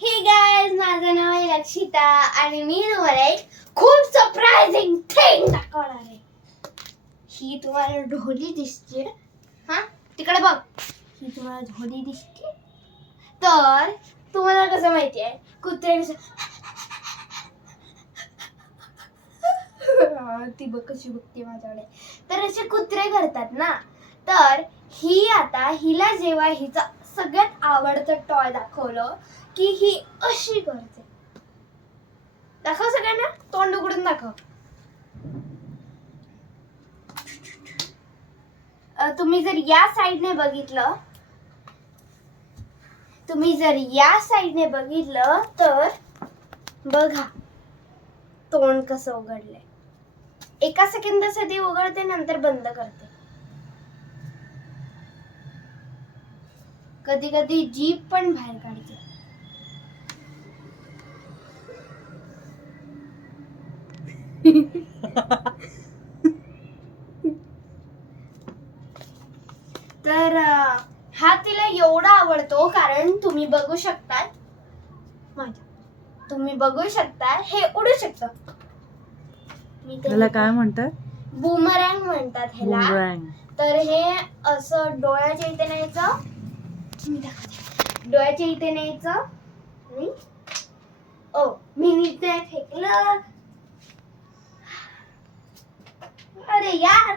Hey guys, माझं नाव आहे लक्षिता आणि मी तुम्हाला एक खूप सरप्राइझिंग थिंग दाखवणार आहे. ही तुम्हाला ढोली दिसते, हा तिकडे बघ. ही तुम्हाला ढोली दिसते. तर तुम्हाला कसं माहिती आहे कुत्रे ती बघ कशी बघते माझ्याकडे. तर असे कुत्रे करतात ना. तर ही आता हिला जेव्हा हिचा सगळ्यात आवडतं टॉय दाखवलं की ही अशी करते. दाखव सगळ्यांना, तोंड उघडून दाखव. तुम्ही जर या साईडने बघितलं तर बघा तोंड कसं उघडलंय. एका सेकंदासाठी उघडते, नंतर बंद करते. कधी कधी जीभ पण बाहेर काढते. तर हा तिला एवढा आवडतो कारण तुम्ही बघू शकता हे उडू शकतं. त्याला काय म्हणतात? बूमरँग म्हणतात ह्याला. बूमरँग. तर हे असं डोळ्याच्या इथे न्यायचं. डोळ्याच्या इथे न्यायचं. मी नीट नाही फेकलं. अरे यार.